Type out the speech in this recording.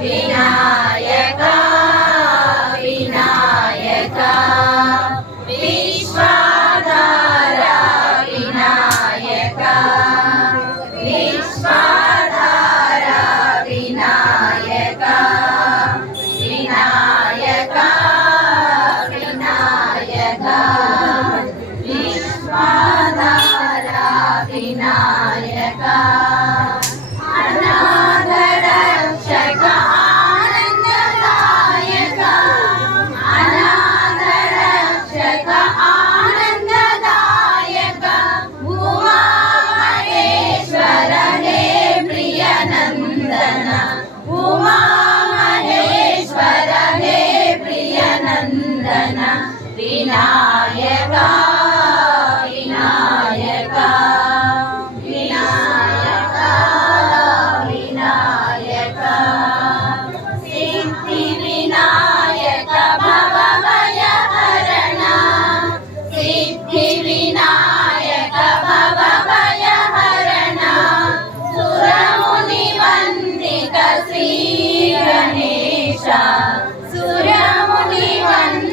Vinayaka Vinayaka విశ్వాధార Vinayaka Nandana. Uma Maheshwara Vinayaka Shri Ganesha